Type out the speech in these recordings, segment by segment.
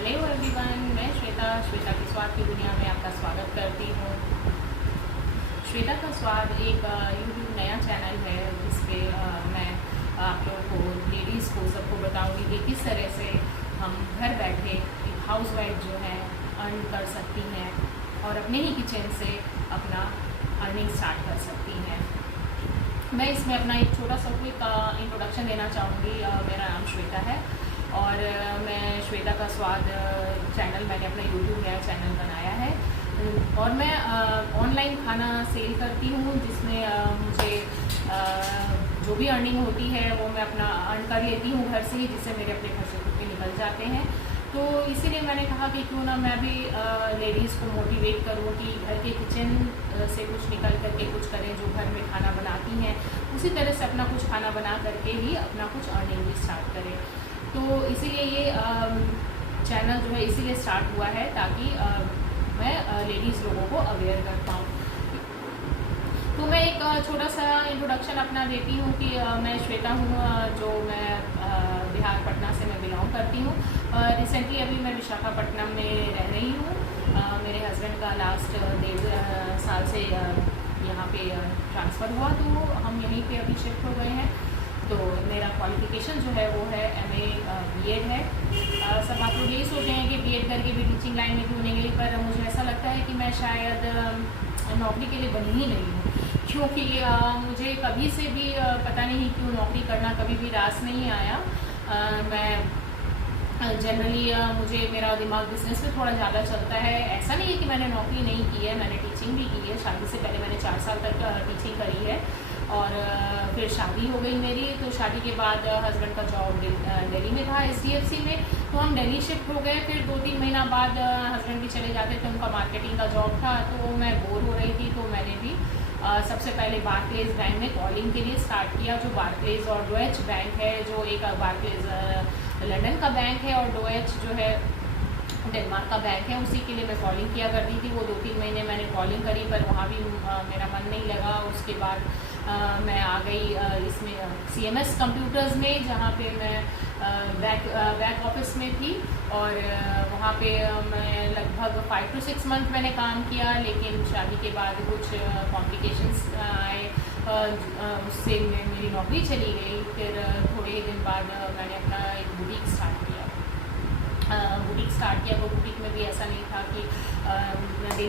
Hello everyone, मैं श्वेता के स्वाद की दुनिया में आपका स्वागत करती हूँ। श्वेता का स्वाद एक यूट्यूब नया चैनल है जिस पे मैं आप लोगों को, लेडीज़ को, सबको बताऊँगी कि किस तरह से हम घर बैठे एक हाउसवाइफ जो है अर्न कर सकती हैं और अपने ही किचन से अपना अर्निंग स्टार्ट कर सकती हैं। मैं इसमें अपना एक छोटा सा क्विक इंट्रोडक्शन देना चाहूँगी। मेरा नाम श्वेता है और मैं श्वेता का स्वाद चैनल, मैंने अपना यूट्यूब नया चैनल बनाया है और मैं ऑनलाइन खाना सेल करती हूँ जिसमें मुझे जो भी अर्निंग होती है वो मैं अपना अर्न कर लेती हूँ घर से ही, जिससे मेरे अपने खर्चे खुद के निकल जाते हैं। तो इसीलिए मैंने कहा कि क्यों ना मैं भी लेडीज़ को मोटिवेट करूँ कि घर के किचन से कुछ निकल करके कुछ करें, जो घर में खाना बनाती हैं उसी तरह से अपना कुछ खाना बना करके ही अपना कुछ अर्निंग भी स्टार्ट करें। तो इसीलिए ये चैनल जो है इसीलिए स्टार्ट हुआ है ताकि मैं लेडीज़ लोगों को अवेयर कर पाऊँ। तो मैं एक छोटा सा इंट्रोडक्शन अपना देती हूँ कि मैं श्वेता हूँ, जो मैं बिहार पटना से मैं बिलोंग करती हूँ। रिसेंटली अभी मैं विशाखापट्टनम में रह रही हूँ। मेरे हस्बैंड का लास्ट 1.5 साल से यहाँ पे ट्रांसफ़र हुआ, तो हम यहीं पे अभी शिफ्ट हो गए हैं। तो मेरा क्वालिफ़िकेशन जो है वो है MA B.Ed है। सब आप लोग यही सोच रहे हैं कि B.Ed करके भी टीचिंग लाइन में क्यों नहीं गई, पर मुझे ऐसा लगता है कि मैं शायद नौकरी के लिए बनी ही नहीं हूँ, क्योंकि मुझे कभी से भी पता नहीं क्यों नौकरी करना कभी भी रास नहीं आया। मैं जनरली मुझे मेरा दिमाग बिजनेस में थोड़ा ज़्यादा चलता है। ऐसा नहीं है कि मैंने नौकरी नहीं की है, मैंने टीचिंग भी की है। शादी से पहले मैंने 4 साल तक टीचिंग करी है और फिर शादी हो गई मेरी। तो शादी के बाद हस्बैंड का जॉब दिल्ली में था, SDFC में, तो हम दिल्ली शिफ्ट हो गए। फिर 2-3 महीना बाद हस्बैंड भी चले जाते थे, उनका मार्केटिंग का जॉब था। तो मैं बोर हो रही थी, तो मैंने भी सबसे पहले बारक्लेज बैंक में कॉलिंग के लिए स्टार्ट किया। जो बारक्लेज और डॉयच बैंक है, जो एक बारक्लेज लंदन का बैंक है और डॉयच जो है डेनमार्क का बैंक है, उसी के लिए मैं कॉलिंग किया करती थी। वो 2-3 महीने मैंने कॉलिंग करी, पर वहाँ भी मेरा मन नहीं लगा। उसके बाद मैं आ गई इसमें CMS कंप्यूटर्स में, जहाँ पे मैं बैक ऑफिस में थी और वहाँ पे मैं लगभग 5 to 6 मंथ मैंने काम किया। लेकिन शादी के बाद कुछ कॉम्प्लिकेशंस आए, उससे मेरी नौकरी चली गई। फिर थोड़े ही दिन बाद मैंने अपना एक बुटीक स्टार्ट किया। वो बुटीक में भी ऐसा नहीं था कि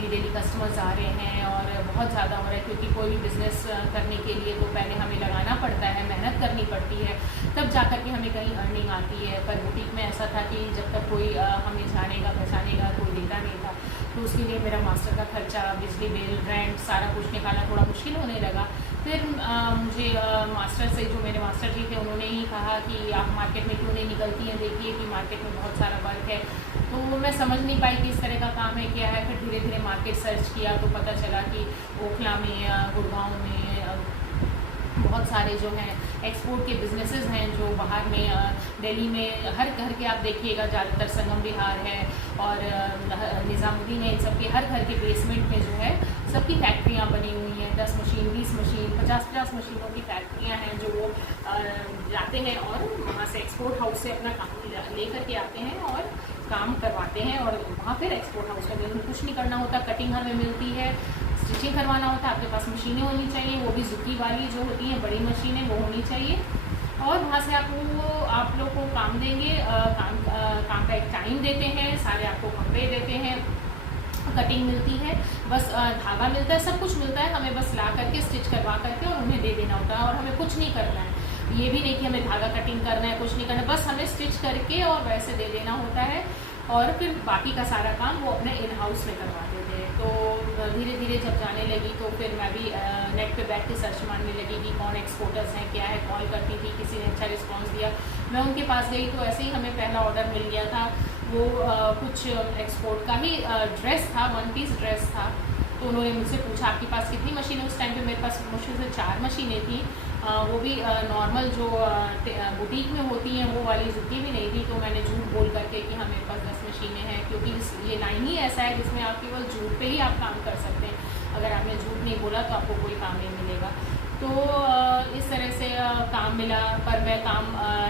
डेली कस्टमर्स आ रहे हैं और बहुत ज़्यादा हो रहा है, क्योंकि कोई भी बिज़नेस करने के लिए तो पहले हमें लगाना पड़ता है, मेहनत करनी पड़ती है, तब जा कर के हमें कहीं अर्निंग आती है। पर बुटीक में ऐसा था कि जब तक कोई हमें जानेगा पहचानेगा कोई देता नहीं था, तो उसके लिए मेरा मास्टर का खर्चा, बिजली बिल, रेंट, सारा कुछ निकालना थोड़ा मुश्किल होने लगा। फिर मुझे मास्टर से, जो मेरे मास्टर जी थे, उन्होंने ही कहा कि आप मार्केट में क्यों नहीं निकलती हैं, देखिए कि मार्केट में बहुत सारा वर्क है। तो मैं समझ नहीं पाई कि इस तरह का काम है क्या है। फिर धीरे धीरे मार्केट सर्च किया तो पता चला कि ओखला में, गुड़गांव में बहुत सारे जो हैं एक्सपोर्ट के बिजनेसेस हैं, जो बाहर में, दिल्ली में हर घर के आप देखिएगा, ज़्यादातर संगम विहार है और निज़ामुद्दीन है, इन सब के हर घर के बेसमेंट में जो है सबकी फैक्ट्रियाँ बनी हुई हैं। 10 मशीन, 20 मशीन, 50-50 मशीनों की फैक्ट्रियाँ हैं, जो वो जाते हैं और वहाँ से एक्सपोर्ट हाउस से अपना काम ले करके आते हैं और काम करवाते हैं। और वहाँ फिर एक्सपोर्ट हाउस में कुछ नहीं करना होता, कटिंग हमें मिलती है, स्टिचिंग करवाना होता है। आपके पास मशीनें होनी चाहिए, वो भी जुकी वाली जो होती हैं, बड़ी मशीनें, वो होनी चाहिए। और वहाँ से आप लोग को काम देंगे, काम का एक टाइम देते हैं, सारे आपको कपड़े देते हैं, कटिंग मिलती है, बस धागा मिलता है, सब कुछ मिलता है। हमें बस ला करके स्टिच करवा करके और उन्हें दे देना होता है और हमें कुछ नहीं करना है। ये भी नहीं कि हमें धागा कटिंग करना है, कुछ नहीं करना है, बस हमें स्टिच करके और वैसे दे देना होता है। और फिर बाकी का सारा काम वो अपने इन हाउस में करवा देते हैं। तो धीरे धीरे जब जाने लगी तो फिर मैं भी नेट पे बैठ के सर्च मारने लगी कि कौन एक्सपोर्टर्स हैं, क्या है। कॉल करती थी, किसी ने अच्छा रिस्पांस दिया, मैं उनके पास गई। तो ऐसे ही हमें पहला ऑर्डर मिल गया था। वो कुछ एक्सपोर्ट का ही ड्रेस था, 1 पीस ड्रेस था। तो उन्होंने मुझसे पूछा आपके पास कितनी मशीनें। उस टाइम पे मेरे पास मुश्किल से 4 मशीनें थी, वो भी नॉर्मल जो बुटीक में होती हैं वो वाली जुती भी नहीं थी। तो मैंने झूठ बोल करके कि हाँ मेरे पास 10 मशीनें हैं, क्योंकि ये लाइन ही ऐसा है जिसमें आप केवल झूठ पे ही आप काम कर सकते हैं। अगर आपने झूठ नहीं बोला तो आपको कोई काम नहीं मिलेगा। तो इस तरह से काम मिला, पर मैं काम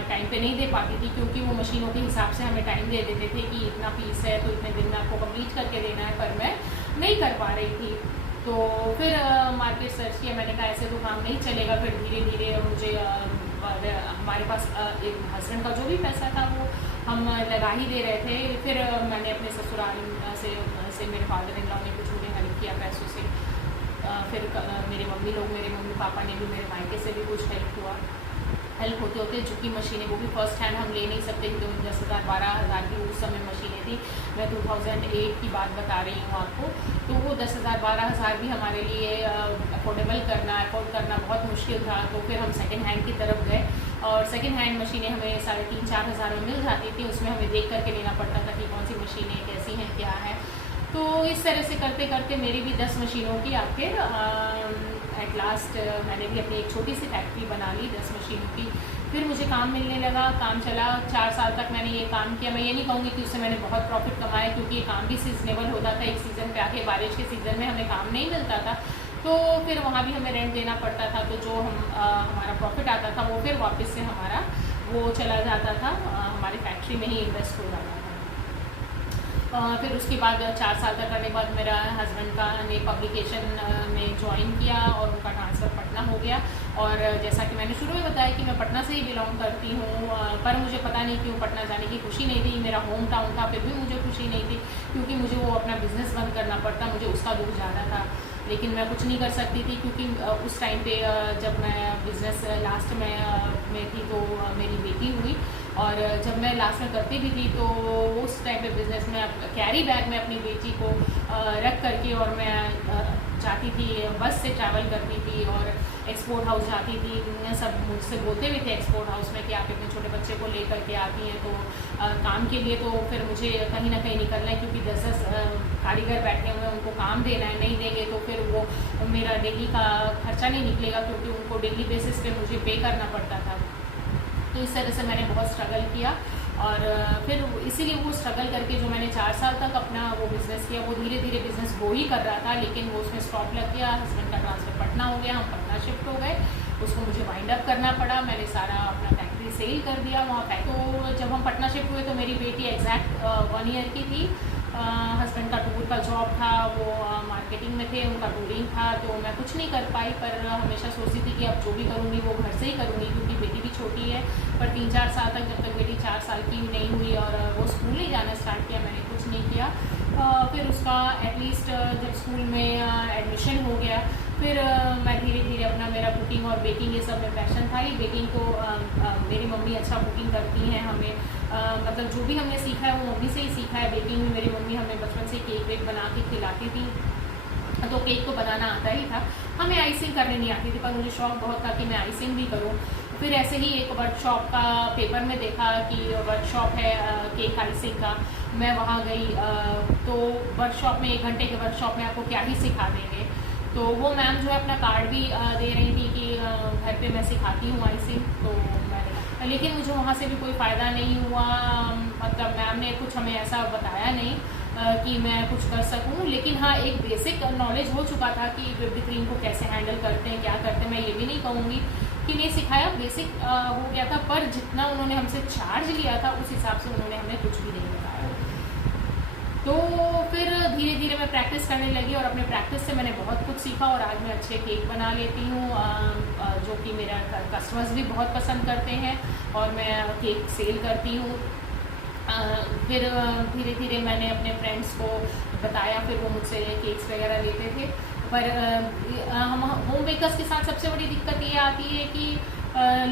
टाइम पे नहीं दे पाती थी, क्योंकि वो मशीनों के हिसाब से हमें टाइम दे देते थे कि इतना पीस है तो इतने दिन में आपको कंप्लीट करके देना है, पर मैं नहीं कर पा रही थी। तो फिर मार्केट सर्च किया, मैंने कहा ऐसे तो काम नहीं चलेगा। फिर धीरे धीरे मुझे हमारे पास एक हस्बैंड का जो भी पैसा था वो हम लगा ही दे रहे थे। फिर मैंने अपने ससुराल से मेरे फादर इन लॉ ने कुछ मुझे हेल्प किया पैसों से। फिर मेरे मम्मी पापा ने भी, मेरे मायके से भी कुछ हेल्प होते होते चूँकि मशीनें वो भी फ़र्स्ट हैंड हम ले नहीं सकते थे, तो 10,000 12,000 की उस समय मशीनें थी। मैं 2008 की बात बता रही हूँ आपको। तो वो 10,000 12,000 भी हमारे लिए अफोर्ड करना बहुत मुश्किल था। तो फिर हम सेकंड हैंड की तरफ गए, और सेकंड हैंड मशीनें हमें 3,500-4 हज़ार में मिल जाती थी। उसमें हमें देख करके लेना पड़ता था कि कौन सी मशीनें कैसी हैं, क्या है। तो इस तरह से करते करते मेरी भी 10 मशीनों की आखिर एट लास्ट मैंने भी अपनी एक छोटी सी फैक्ट्री बना ली 10 मशीनों की। फिर मुझे काम मिलने लगा, काम चला। 4 साल तक मैंने ये काम किया। मैं ये नहीं कहूँगी कि उससे मैंने बहुत प्रॉफिट कमाया, क्योंकि ये काम भी सीजनेबल होता था। एक सीज़न पे आके बारिश के सीज़न में हमें काम नहीं मिलता था, तो फिर वहाँ भी हमें रेंट देना पड़ता था। तो जो हमारा प्रॉफिट आता था वो फिर वापस से हमारा वो चला जाता था, हमारी फैक्ट्री में ही इन्वेस्ट हो जाता था। फिर उसके बाद 4 साल तक करने के बाद मेरा हस्बैंड ने पब्लिकेशन में ज्वाइन किया, और उनका ट्रांसफ़र पटना हो गया। और जैसा कि मैंने शुरू में बताया कि मैं पटना से ही बिलोंग करती हूँ, पर मुझे पता नहीं क्यों पटना जाने की खुशी नहीं थी। मेरा होम टाउन था, फिर भी मुझे खुशी नहीं थी, क्योंकि मुझे वो अपना बिज़नेस बंद करना पड़ता, मुझे उसका दुख ज़्यादा था। लेकिन मैं कुछ नहीं कर सकती थी, क्योंकि उस टाइम पे जब मैं बिज़नेस लास्ट में थी तो मेरी बेटी हुई। और जब मैं लास्ट में करती भी थी तो उस टाइम पे बिज़नेस में कैरी बैग में अपनी बेटी को रख करके, और मैं जाती थी, बस से ट्रैवल करती थी और एक्सपोर्ट हाउस जाती थी। सब मुझसे बोलते भी थे एक्सपोर्ट हाउस में कि आप इतने छोटे बच्चे को ले करके आती हैं, तो काम के लिए तो फिर मुझे कहीं ना कहीं निकलना है, क्योंकि 10 कारीगर बैठे हुए हैं, उनको काम देना है। नहीं देंगे तो फिर वो मेरा डेली का खर्चा नहीं निकलेगा, क्योंकि उनको डेली बेसिस पे मुझे पे करना पड़ता था। तो इस तरह से मैंने बहुत स्ट्रगल किया, और फिर इसीलिए वो स्ट्रगल करके जो मैंने 4 साल तक अपना वो बिज़नेस किया, वो धीरे धीरे बिज़नेस हो ही कर रहा था, लेकिन वो उसमें स्टॉप लग गया। हस्बैंड का ट्रांसफ़र पटना हो गया, हम पटना शिफ्ट हो गए, उसको मुझे वाइंड अप करना पड़ा। मैंने सारा अपना फैक्ट्री सेल कर दिया वहाँ पे। तो जब हम पटना शिफ्ट हुए तो मेरी बेटी एग्जैक्ट 1 ईयर की थी। हस्बैंड का टूर का जॉब था, वो मार्केटिंग में थे, उनका टूरिंग था, तो मैं कुछ नहीं कर पाई। पर हमेशा सोचती थी कि अब जो भी करूँगी वो घर से ही करूँगी, क्योंकि बेटी भी छोटी है। पर 3-4 साल तक, जब तक बेटी 4 साल की नहीं हुई और वो स्कूल नहीं जाना स्टार्ट किया, मैंने कुछ नहीं किया। फिर उसका एटलीस्ट जब स्कूल में एडमिशन हो गया, फिर मैं धीरे धीरे अपना, मेरा कुकिंग और बेकिंग ये सब में पैशन था ही। बेकिंग को मेरी मम्मी अच्छा कुकिंग करती हैं, हमें मतलब जो भी हमने सीखा है वो मम्मी से ही सीखा है। बेकिंग में मेरी मम्मी हमें बचपन से केक वेक बना के खिलाती थी, तो केक तो बनाना आता ही था। हमें आइसिंग करने नहीं आती थी, पर मुझे शौक बहुत था कि मैं आइसिंग भी करूं। फिर ऐसे ही एक वर्कशॉप का पेपर में देखा कि वर्कशॉप है केक आइसिंग का। मैं वहाँ गई, तो वर्कशॉप में 1 घंटे के वर्कशॉप में आपको क्या ही सिखा देंगे। तो वो मैम जो है अपना कार्ड भी दे रही थी कि घर पे मैं सिखाती हूँ आइसिंग। तो मैंने, लेकिन मुझे वहाँ से भी कोई फ़ायदा नहीं हुआ। मतलब मैम ने कुछ हमें ऐसा बताया नहीं कि मैं कुछ कर सकूं। लेकिन हाँ, एक बेसिक नॉलेज हो चुका था कि विपिंग क्रीम को कैसे हैंडल करते हैं, क्या करते हैं। मैं ये भी नहीं कहूँगी कि नहीं सिखाया, बेसिक हो गया था, पर जितना उन्होंने हमसे चार्ज लिया था उस हिसाब से उन्होंने हमें कुछ भी नहीं बताया। तो फिर धीरे धीरे मैं प्रैक्टिस करने लगी, और अपने प्रैक्टिस से मैंने बहुत कुछ सीखा, और आज मैं अच्छे केक बना लेती हूँ, जो कि मेरा कस्टमर्स भी बहुत पसंद करते हैं, और मैं केक सेल करती हूँ। फिर धीरे धीरे मैंने अपने फ्रेंड्स को बताया, फिर वो मुझसे केक्स वगैरह लेते थे। पर हम होम बेकर्स के साथ सबसे बड़ी दिक्कत ये आती है कि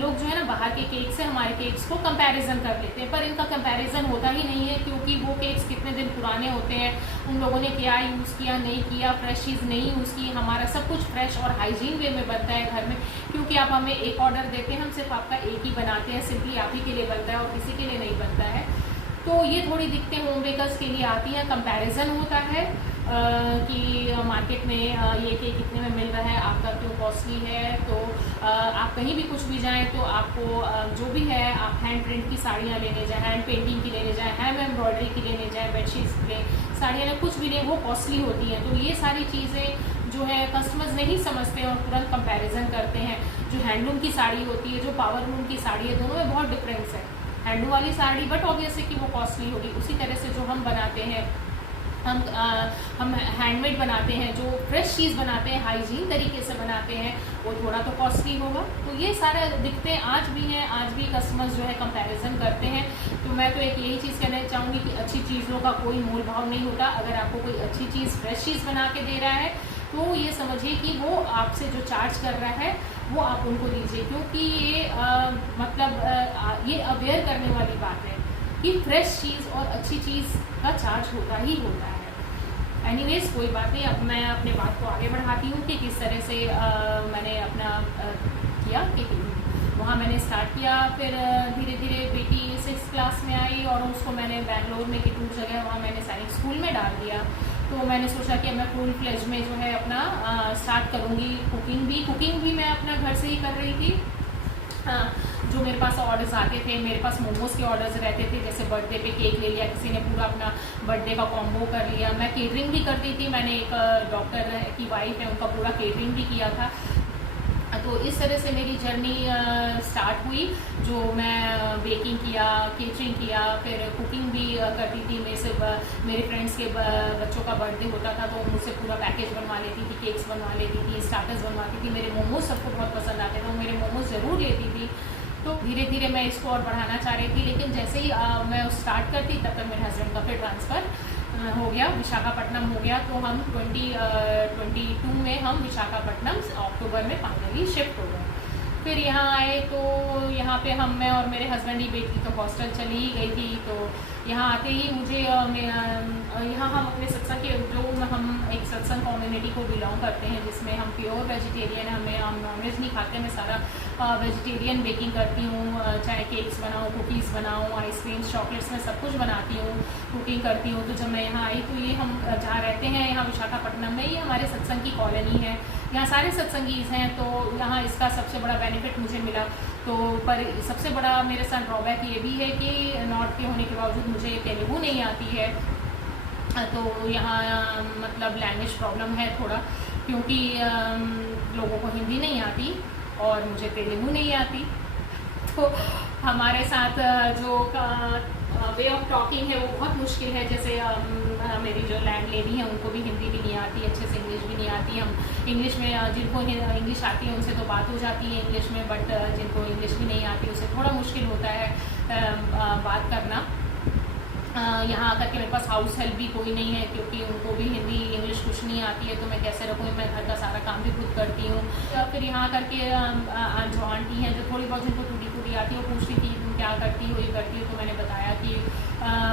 लोग जो है ना, बाहर के केक से हमारे केक्स को कंपैरिजन कर लेते हैं, पर इनका कंपैरिजन होता ही नहीं है, क्योंकि वो केक्स कितने दिन पुराने होते हैं, उन लोगों ने क्या यूज़ किया, नहीं किया, फ्रेश चीज़ नहीं यूज़ की। हमारा सब कुछ फ्रेश और हाइजीन वे में बनता है घर में, क्योंकि आप हमें एक ऑर्डर देते हैं, हम सिर्फ आपका एक ही बनाते हैं, सिंपली आप ही के लिए बनता है और किसी के लिए नहीं बनता है। तो ये थोड़ी दिक्कतें होम बेकर्स के लिए आती हैं। कंपैरिजन होता है कि मार्केट में ये केक कितने में मिल रहा है, आपका क्यों कॉस्टली है। तो आप कहीं भी कुछ भी जाएं तो आपको जो भी है, आप हैंड प्रिंट की साड़ियाँ लेने जाएं, हैंड पेंटिंग की लेने जाएं, हैंड एम्ब्रॉयडरी की लेने जाएं, बेडशीट्स ले साड़ियाँ ले, कुछ भी लें, वो कॉस्टली होती हैं। तो ये सारी चीज़ें जो है कस्टमर्स नहीं समझते और तुरंत कंपैरिजन करते हैं। जो हैंडलूम की साड़ी होती है, जो पावरलूम की साड़ी है, दोनों में बहुत डिफरेंस है। हैंडलूम वाली साड़ी बट ऑब्वियसली कि वो कॉस्टली होगी, उसी तरह से जो हम बनाते हैं, हम हैंडमेड बनाते हैं, जो फ्रेश चीज़ बनाते हैं, हाइजीन तरीके से बनाते हैं, वो थोड़ा तो कॉस्टली होगा। तो ये सारे दिक्कतें आज भी हैं, आज भी कस्टमर्स जो है कंपैरिजन करते हैं। तो मैं तो एक यही चीज़ कहना चाहूँगी कि अच्छी चीज़ों का कोई मोल भाव नहीं होता। अगर आपको कोई अच्छी चीज़, फ्रेश चीज़ बना के दे रहा है तो ये समझिए कि वो आपसे जो चार्ज कर रहा है वो आप उनको दीजिए, क्योंकि ये ये अवेयर करने वाली बात है कि फ्रेश चीज़ और अच्छी चीज़ का चार्ज होता ही होता है। एनीवेज कोई बात नहीं, अब मैं अपने बात को आगे बढ़ाती हूँ कि किस तरह से मैंने अपना किया कि वहाँ मैंने स्टार्ट किया। फिर धीरे धीरे बेटी 6th क्लास में आई और उसको मैंने बेंगलोर में की टूर जगह वहाँ मैंने सैनिक स्कूल में डाल दिया। तो मैंने सोचा कि मैं फुल फ्लेज में जो है अपना स्टार्ट करूँगी। कुकिंग भी मैं अपना घर से ही कर रही थी। जो मेरे पास ऑर्डर्स आते थे, मेरे पास मोमोज़ के ऑर्डर्स रहते थे, जैसे बर्थडे पे केक ले लिया, किसी ने पूरा अपना बर्थडे का कॉम्बो कर लिया। मैं केटरिंग भी करती थी, मैंने एक डॉक्टर की वाइफ है, उनका पूरा केटरिंग भी किया था। तो इस तरह से मेरी जर्नी स्टार्ट हुई, जो मैं बेकिंग किया, केटरिंग किया, फिर कुकिंग भी करती थी। मेरे फ्रेंड्स के बच्चों का बर्थडे होता था तो मुझसे पूरा पैकेज बनवा लेती थी, केक्स बनवा लेती थी, स्टार्टर्स बनवाती थी। मेरे मोमोज सबको बहुत पसंद आते थे, मेरे मोमोज ज़रूर लेती थी। तो धीरे धीरे मैं इसको और बढ़ाना चाह रही थी, लेकिन जैसे ही मैं स्टार्ट करती तब तक मेरे हस्बैंड का फिर ट्रांसफ़र हो गया, विशाखापट्टनम हो गया। तो हम 2022 में हम विशाखापट्टनम अक्टूबर में फाइनली शिफ्ट हो गए। फिर यहाँ आए तो यहाँ पे मैं और मेरे हस्बैंड ही, बेटी तो हॉस्टल चली ही गई थी। तो यहाँ आते ही मुझे यहाँ हम अपने सत्संग के हम एक सत्संग कम्युनिटी को बिलोंग करते हैं, जिसमें हम प्योर वेजिटेरियन, हम नॉनवेज नहीं खाते। मैं सारा वेजिटेरियन बेकिंग करती हूँ, चाहे केक्स बनाऊँ, कुकीज़ बनाऊँ, आइसक्रीम्स, चॉकलेट्स, में सब कुछ बनाती हूँ, कुकिंग करती हूँ। तो जब मैं यहाँ आई तो ये हम जहाँ रहते हैं यहाँ विशाखापट्टनम में, ये हमारे सत्संग की कॉलोनी है, यहाँ सारे सत्संगीज हैं। तो यहाँ इसका सबसे बड़ा बेनिफिट मुझे मिला। तो पर सबसे बड़ा मेरे साथ ड्रॉबैक ये भी है कि नॉर्थ के होने के बावजूद मुझे तेलुगु नहीं आती है। तो यहाँ मतलब लैंग्वेज प्रॉब्लम है थोड़ा, क्योंकि लोगों को हिंदी नहीं आती और मुझे तेलुगु नहीं आती। तो हमारे साथ जो वे ऑफ टॉकिंग है वो बहुत मुश्किल है। जैसे मेरी जो लैंड लेडी है उनको भी हिंदी भी नहीं आती, अच्छे से इंग्लिश भी नहीं आती। हम इंग्लिश में, जिनको इंग्लिश आती है उनसे तो बात हो जाती है इंग्लिश में, बट जिनको इंग्लिश भी नहीं आती उससे थोड़ा मुश्किल होता है बात करना। यहाँ आकर के मेरे पास हाउस हेल्प भी कोई नहीं है, क्योंकि उनको भी हिंदी इंग्लिश कुछ नहीं आती है। तो मैं कैसे रखूँ, मैं घर का सारा काम भी खुद करती हूँ। फिर यहाँ आकर के जो आंटी हैं, जो थोड़ी बहुत जिनको टूटी आती है, वो पूछती थी तुम क्या करती हो, ये करती हो। तो मैंने बताया कि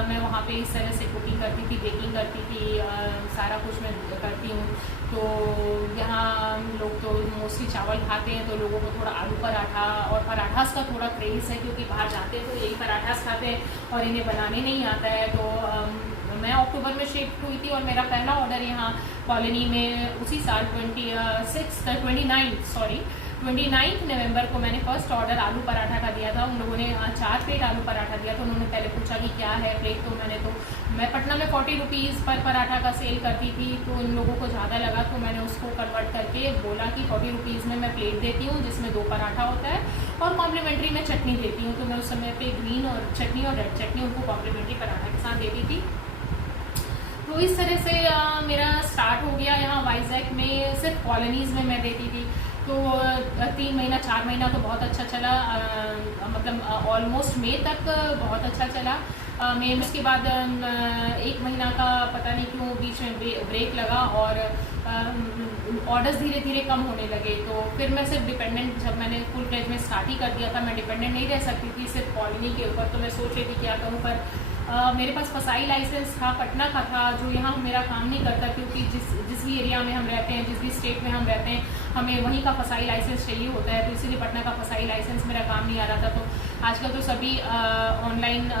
मैं वहाँ पे इस तरह से कुकिंग करती थी, बेकिंग करती थी, सारा कुछ मैं करती हूँ। तो यहाँ लोग तो मोस्टली चावल खाते हैं, तो लोगों को थोड़ा आलू पराठा और पराठास का थोड़ा क्रेज़ है, क्योंकि बाहर जाते हैं तो यही पराठास खाते हैं और इन्हें बनाने नहीं आता है। तो मैं अक्टूबर में शिफ्ट हुई थी और मेरा पहला ऑर्डर यहाँ कॉलोनी में उसी साल 29 नवंबर को मैंने फर्स्ट ऑर्डर आलू पराठा का दिया था। उन लोगों ने 4 प्लेट आलू पराठा दिया। तो उन्होंने पहले पूछा कि क्या है प्लेट। तो मैं पटना में 40 रुपीज़ पर पराठा का सेल करती थी, तो इन लोगों को ज़्यादा लगा। तो मैंने उसको कन्वर्ट करके बोला कि 40 रुपीज़ में मैं प्लेट देती हूँ, जिसमें 2 पराठा होता है और कॉम्प्लीमेंट्री में चटनी देती हूँ। तो मैं उस समय पे ग्रीन और चटनी और रेड चटनी उनको कॉम्प्लीमेंट्री पराठा के साथ देती थी। तो इस तरह से मेरा स्टार्ट हो गया। यहाँ वाइजैक में सिर्फ कॉलोनीज़ में मैं देती थी। तो 3 महीना 4 महीना तो बहुत अच्छा चला, मतलब ऑलमोस्ट मई तक बहुत अच्छा चला। मई में उसके बाद 1 महीना का पता नहीं क्यों बीच में ब्रेक लगा और ऑर्डर्स धीरे धीरे कम होने लगे। तो फिर मैं सिर्फ डिपेंडेंट, जब मैंने फुल फ्लेज में स्टार्ट ही कर दिया था, मैं डिपेंडेंट नहीं रह सकती थी सिर्फ कॉलोनी के ऊपर। तो मैं सोच रही थी क्या करूँ, पर मेरे पास फसाई लाइसेंस था, पटना का था, जो यहाँ मेरा काम नहीं करता, क्योंकि जिस भी एरिया में हम रहते हैं, जिस भी स्टेट में हम रहते हैं, हमें वहीं का फसाई लाइसेंस चाहिए होता है। तो इसीलिए पटना का फसाई लाइसेंस मेरा काम नहीं आ रहा था। तो आजकल तो सभी ऑनलाइन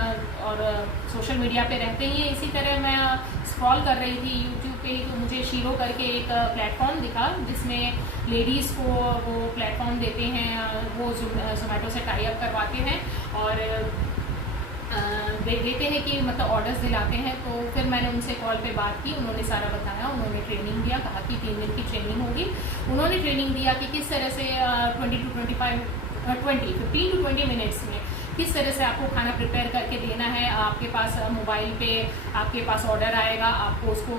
और सोशल मीडिया पे रहते ही हैं। इसी तरह मैं स्क्रॉल कर रही थी यूट्यूब पे ही, तो मुझे शीरो करके एक प्लेटफॉर्म दिखा, जिसमें लेडीज़ को वो प्लेटफॉर्म देते हैं, वो जोमेटो से टाई अप करवाते हैं और देते हैं कि मतलब ऑर्डर्स दिलाते हैं। तो फिर मैंने उनसे कॉल पे बात की, उन्होंने सारा बताया, उन्होंने ट्रेनिंग दिया, कहा कि 3 दिन की ट्रेनिंग होगी। उन्होंने ट्रेनिंग दिया कि किस तरह से 15 to 20 मिनट्स में किस तरह से आपको खाना प्रिपेयर करके देना है। आपके पास मोबाइल पे आपके पास ऑर्डर आएगा, आपको उसको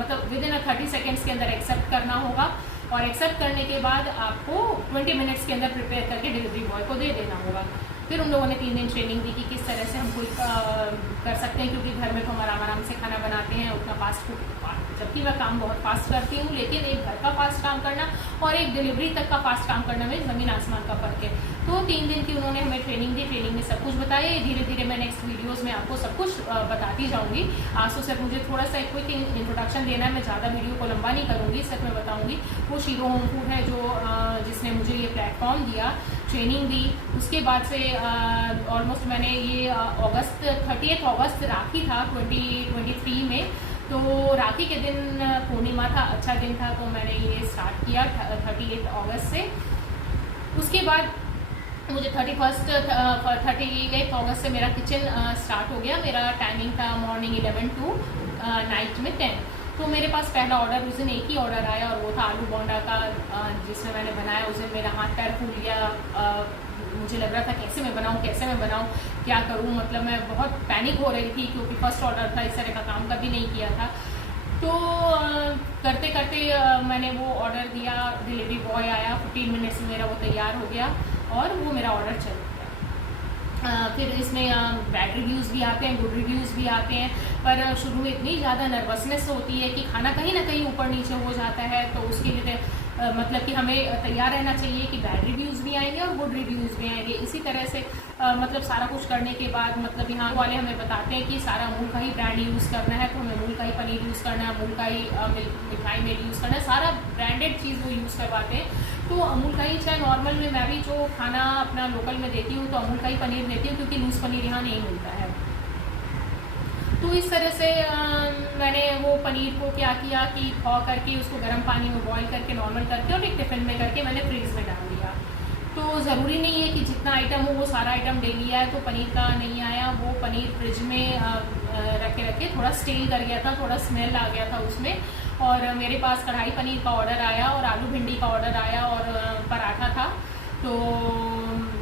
मतलब विद इन 30 सेकेंड्स के अंदर एक्सेप्ट करना होगा, और एक्सेप्ट करने के बाद आपको 20 मिनट्स के अंदर प्रिपेयर करके डिलीवरी बॉय को दे देना होगा। फिर उन लोगों ने 3 दिन ट्रेनिंग दी कि किस तरह से हम कोई कर सकते हैं, क्योंकि घर में तो हम आराम से खाना बनाते हैं, उतना फास्ट फूड, जबकि मैं काम बहुत फास्ट करती हूँ, लेकिन एक घर का फास्ट काम करना और एक डिलीवरी तक का फास्ट काम करना में ज़मीन आसमान का फ़र्क है। तो 3 दिन की उन्होंने हमें ट्रेनिंग दी, ट्रेनिंग में सब कुछ बताया। धीरे धीरे मैं नेक्स्ट वीडियोज़ में आपको सब कुछ बताती जाऊँगी। आज तो सिर्फ मुझे थोड़ा सा एक क्विक इंट्रोडक्शन देना है, मैं ज़्यादा वीडियो को लंबा नहीं करूँगी, सिर्फ मैं बताऊँगी। वो शीरो होम फूड है जो जिसने मुझे ये प्लेटफॉर्म दिया, ट्रेनिंग दी। उसके बाद से ऑलमोस्ट मैंने ये 30 अगस्त राखी था 2023 में, तो राखी के दिन पूर्णिमा था, अच्छा दिन था, तो मैंने ये स्टार्ट किया 38 अगस्त से। उसके बाद मुझे 38 अगस्त से मेरा किचन स्टार्ट हो गया। मेरा टाइमिंग था मॉर्निंग 11 to नाइट में 10। तो मेरे पास पहला ऑर्डर उस दिन एक ही ऑर्डर आया, और वो था आलू बोंडा का, जिसमें मैंने बनाया। उस दिन मेरा हाथ पैर फूल गया, मुझे लग रहा था कैसे मैं बनाऊँ, क्या करूँ, मतलब मैं बहुत पैनिक हो रही थी, क्योंकि फर्स्ट ऑर्डर था, इस तरह का काम कभी नहीं किया था। तो करते करते मैंने वो ऑर्डर दिया, डिलीवरी बॉय आया, 15 मिनट्स में मेरा वो तैयार हो गया और वो मेरा ऑर्डर चल गया। फिर इसमें बैड रिव्यूज़ भी आते हैं, गुड रिव्यूज़ भी आते हैं, पर शुरू में इतनी ज़्यादा नर्वसनेस होती है कि खाना कहीं ना कहीं ऊपर नीचे हो जाता है। तो उसके लिए मतलब कि हमें तैयार रहना चाहिए कि बैड रिव्यूज़ भी आएंगे और गुड रिव्यूज़ भी आएंगे। इसी तरह से मतलब सारा कुछ करने के बाद, मतलब यहाँ वाले हमें बताते हैं कि सारा अमूल का ही ब्रांड यूज़ करना है, तो हमें अमूल का ही पनीर यूज़ करना है, अमूल का ही मिठाई में यूज़ करना है, सारा ब्रांडेड चीज़ वो यूज़ करवाते हैं। तो अमूल का ही, चाहे नॉर्मल में मैं भी जो खाना अपना लोकल में देती हूँ तो अमूल का ही पनीर देती हूँ, क्योंकि लूज़ पनीर यहाँ नहीं मिलता है। तो इस तरह से मैंने वो पनीर को क्या किया कि खौ करके उसको गर्म पानी में बॉईल करके नॉर्मल करके और एक टिफ़िन में करके मैंने फ्रीज़ में डाल दिया। तो ज़रूरी नहीं है कि जितना आइटम हो वो सारा आइटम डेली आया, तो पनीर का नहीं आया। वो पनीर फ्रिज में रखे थोड़ा स्टेल कर गया था, थोड़ा स्मेल आ गया था उसमें। और मेरे पास कढ़ाई पनीर का ऑर्डर आया और आलू भिंडी का ऑर्डर आया और पराठा था, तो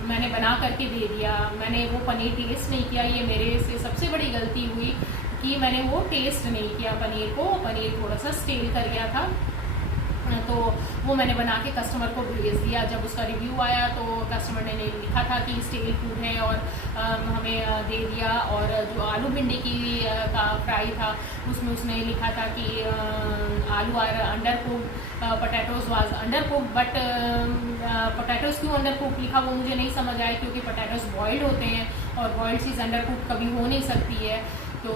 मैंने बना करके दे दिया। मैंने वो पनीर टेस्ट नहीं किया, ये मेरे से सबसे बड़ी गलती हुई कि मैंने वो टेस्ट नहीं किया पनीर को। पनीर थोड़ा सा स्टेल कर गया था, तो वो मैंने बना के कस्टमर को भेज दिया। जब उसका रिव्यू आया तो कस्टमर ने लिखा था कि स्टेल फूड है और हमें दे दिया। और जो आलू भिंडी की का फ्राई था उसमें उसने लिखा था कि आलू are under cook, potatoes was under cook, but potatoes क्यों अंडर कुक लिखा वो मुझे नहीं समझ आया, क्योंकि पोटैटोज बॉइल्ड होते हैं और बॉइल्ड चीज़ अंडर कुक कभी हो नहीं सकती है। तो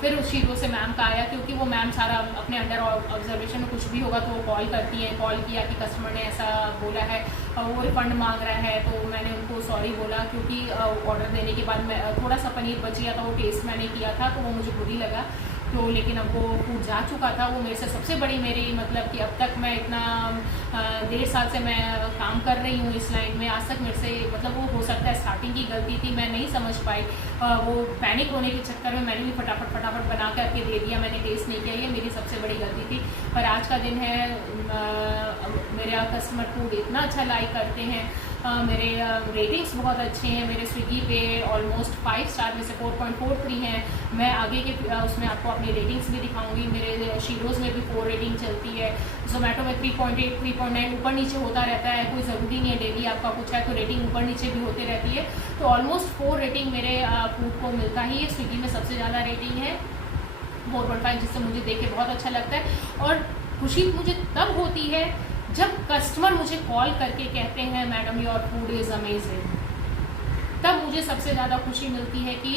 फिर उस शीरो से मैम का आया, क्योंकि वो मैम सारा अपने अंडर ऑब्जर्वेशन में कुछ भी होगा तो वो कॉल करती हैं। कॉल किया कि कस्टमर ने ऐसा बोला है और वो रिफ़ंड मांग रहा है, तो मैंने उनको सॉरी बोला, क्योंकि ऑर्डर देने के बाद मैं थोड़ा सा पनीर बच गया था, वो टेस्ट मैंने किया था तो वो मुझे बुरी लगा। तो लेकिन अब वो फूड जा चुका था। वो मेरे से सबसे बड़ी मेरी मतलब कि अब तक मैं इतना 1.5 साल से मैं काम कर रही हूँ इस लाइन में, आज तक मेरे से मतलब वो हो सकता है स्टार्टिंग की गलती थी, मैं नहीं समझ पाई। वो पैनिक होने के चक्कर में मैंने भी फटाफट बना करके दे दिया, मैंने टेस्ट नहीं किया, ये मेरी सबसे बड़ी गलती थी। पर आज का दिन है, मेरा कस्टमर फूड इतना अच्छा लाइक करते हैं, मेरे रेटिंग्स बहुत अच्छे हैं। मेरे स्विगी पे ऑलमोस्ट 5 स्टार में से 4.43 हैं। मैं आगे के उसमें आपको अपनी रेटिंग्स भी दिखाऊंगी। मेरे शीरोज़ में भी 4 रेटिंग चलती है, जोमेटो में 3.8 3.9 ऊपर नीचे होता रहता है, कोई ज़रूरी नहीं है डेली आपका कुछ है तो रेटिंग ऊपर नीचे भी होती रहती है। तो ऑलमोस्ट 4 रेटिंग मेरे फूड को मिलता ही है। स्विगी में सबसे ज़्यादा रेटिंग है 4.5, जिससे मुझे देख के बहुत अच्छा लगता है। और खुशी मुझे तब होती है जब कस्टमर मुझे कॉल करके कहते हैं madam your food is amazing, तब मुझे सबसे ज़्यादा खुशी मिलती है कि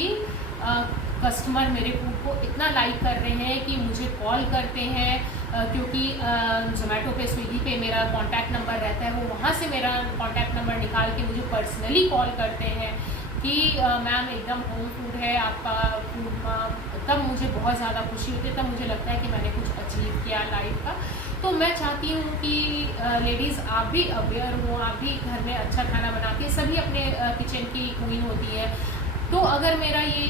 कस्टमर मेरे फूड को इतना लाइक कर रहे हैं कि मुझे कॉल करते हैं, क्योंकि जोमेटो पे स्विगी पे मेरा कॉन्टैक्ट नंबर रहता है, वो वहाँ से मेरा कॉन्टैक्ट नंबर निकाल के मुझे पर्सनली कॉल करते हैं कि मैम एकदम होम फूड है आपका फूड। तब मुझे बहुत ज़्यादा खुशी होती है, तब मुझे लगता है कि मैंने कुछ अचीव किया लाइफ का। तो मैं चाहती हूँ कि लेडीज़ आप भी अवेयर हो, आप भी घर में अच्छा खाना बना के, सभी अपने किचन की क्वीन होती है। तो अगर मेरा ये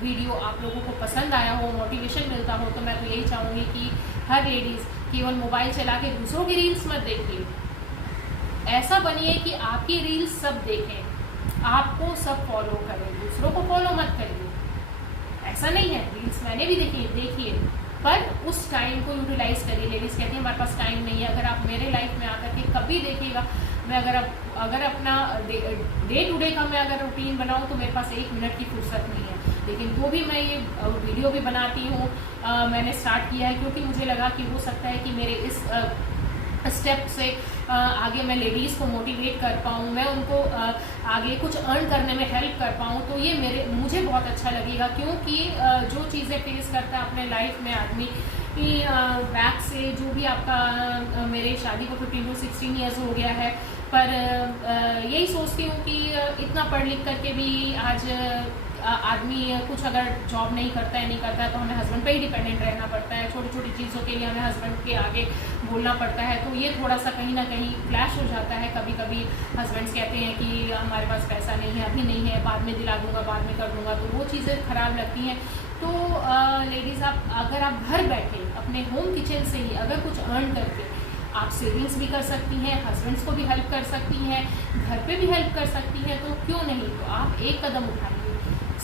वीडियो आप लोगों को पसंद आया हो, मोटिवेशन मिलता हो, तो मैं तो यही चाहूँगी कि हर लेडीज़ केवल मोबाइल चला के दूसरों की रील्स मत देखिए, ऐसा बनिए कि आपकी रील्स सब देखें, आपको सब फॉलो करें, दूसरों को फॉलो मत करिए। ऐसा नहीं है, रील्स मैंने भी देखिए, पर उस टाइम को यूटिलाइज करिए। लेडीज़ कहती हैं हमारे पास टाइम नहीं है। अगर आप मेरे लाइफ में आकर के कभी देखिएगा, मैं अगर अपना डे टू डे का मैं अगर रूटीन बनाऊँ तो मेरे पास 1 मिनट की फुर्सत नहीं है, लेकिन वो भी मैं ये वीडियो भी बनाती हूँ। मैंने स्टार्ट किया है क्योंकि मुझे लगा कि हो सकता है कि मेरे इस स्टेप से आगे मैं लेडीज़ को मोटिवेट कर पाऊँ, मैं उनको आगे कुछ अर्न करने में हेल्प कर पाऊँ, तो ये मुझे बहुत अच्छा लगेगा। क्योंकि जो चीज़ें फेस करता है अपने लाइफ में आदमी कि बैक से, जो भी आपका मेरे शादी को 15 to 16 ईयर्स हो गया है, पर यही सोचती हूँ कि इतना पढ़ लिख करके भी आज आदमी कुछ अगर जॉब नहीं करता है तो हमें हस्बैंड पे ही डिपेंडेंट रहना पड़ता है। छोटी छोटी चीज़ों के लिए हमें हस्बैंड के आगे बोलना पड़ता है, तो ये थोड़ा सा कहीं ना कहीं क्लैश हो जाता है। कभी कभी हस्बैंड्स कहते हैं कि हमारे पास पैसा नहीं है, अभी नहीं है, बाद में दिला दूंगा, बाद में कर दूंगा, तो वो चीज़ें ख़राब लगती हैं। तो लेडीज़, अगर आप घर बैठे अपने होम किचन से ही अगर कुछ अर्न करके आप सेविंग्स भी कर सकती हैं, हस्बैंड्स को भी हेल्प कर सकती हैं, घर पे भी हेल्प कर सकती हैं, तो क्यों नहीं। तो आप एक कदम उठाइए,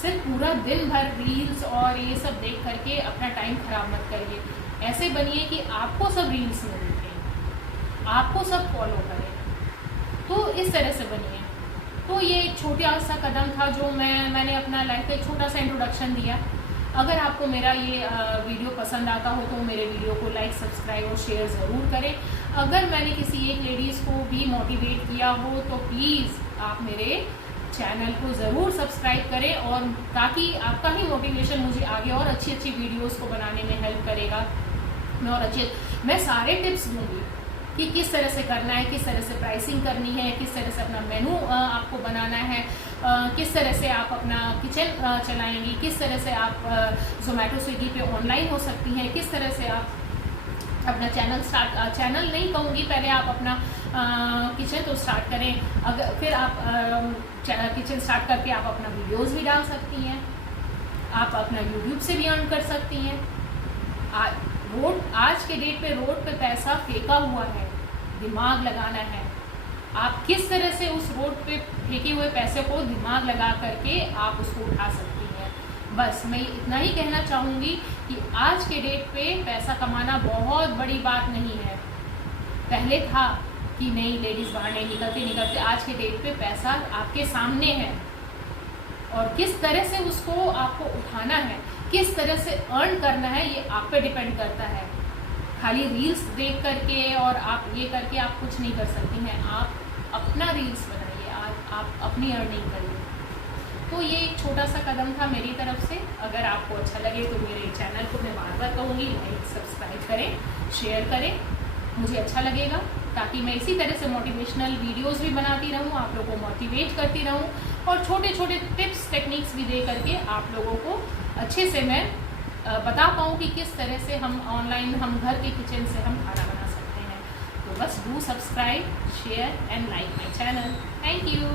सिर्फ पूरा दिन भर रील्स और ये सब देख करके अपना टाइम ख़राब मत करिए। ऐसे बनिए कि आपको सब रील्स में देखें, आपको सब फॉलो करें, तो इस तरह से बनिए। तो ये एक छोटा सा कदम था जो मैंने अपना लाइफ का एक छोटा सा इंट्रोडक्शन दिया। अगर आपको मेरा ये वीडियो पसंद आता हो तो मेरे वीडियो को लाइक, सब्सक्राइब और शेयर ज़रूर करें। अगर मैंने किसी एक लेडीज़ को भी मोटिवेट किया हो तो प्लीज़ आप मेरे चैनल को ज़रूर सब्सक्राइब करें, और ताकि आपका ही मोटिवेशन मुझे आगे और अच्छी अच्छी वीडियोस को बनाने में हेल्प करेगा। मैं सारे टिप्स दूंगी कि किस तरह से करना है, किस तरह से प्राइसिंग करनी है, किस तरह से अपना मेनू आपको बनाना है, किस तरह से आप अपना किचन चलाएंगी, किस तरह से आप ज़ोमैटो स्विगी पे ऑनलाइन हो सकती हैं, किस तरह से आप अपना चैनल नहीं कहूँगी, पहले आप अपना किचन तो स्टार्ट करें, अगर फिर आप किचन स्टार्ट करके आप अपना वीडियोस भी डाल सकती हैं, आप अपना यूट्यूब से भी अर्न कर सकती हैं। आज के डेट पे रोड पे पैसा फेंका हुआ है, दिमाग लगाना है। आप किस तरह से उस रोड पे फेंके हुए पैसे को दिमाग लगा करके आप उसको उठा सकती हैं। बस मैं इतना ही कहना चाहूँगी कि आज के डेट पे पैसा कमाना बहुत बड़ी बात नहीं है। पहले था कि नहीं, लेडीज़ बाहर नहीं निकलते, आज के डेट पे पैसा आपके सामने है, और किस तरह से उसको आपको उठाना है, किस तरह से अर्न करना है, ये आप पे डिपेंड करता है। खाली रील्स देख करके और आप ये करके आप कुछ नहीं कर सकती हैं। आप अपना रील्स बनाइए, आप अपनी अर्निंग करिए। तो ये एक छोटा सा कदम था मेरी तरफ से। अगर आपको अच्छा लगे तो मेरे चैनल को मैं बार बार कहूँगी, लाइक, सब्सक्राइब करें, शेयर करें, मुझे अच्छा लगेगा, ताकि मैं इसी तरह से मोटिवेशनल वीडियोस भी बनाती रहूँ, आप लोगों को मोटिवेट करती रहूँ, और छोटे छोटे टिप्स टेक्निक्स भी दे करके आप लोगों को अच्छे से मैं बता पाऊँ कि किस तरह से हम ऑनलाइन, हम घर के किचन से हम खाना बना सकते हैं। तो बस do subscribe, share and like my channel. Thank you.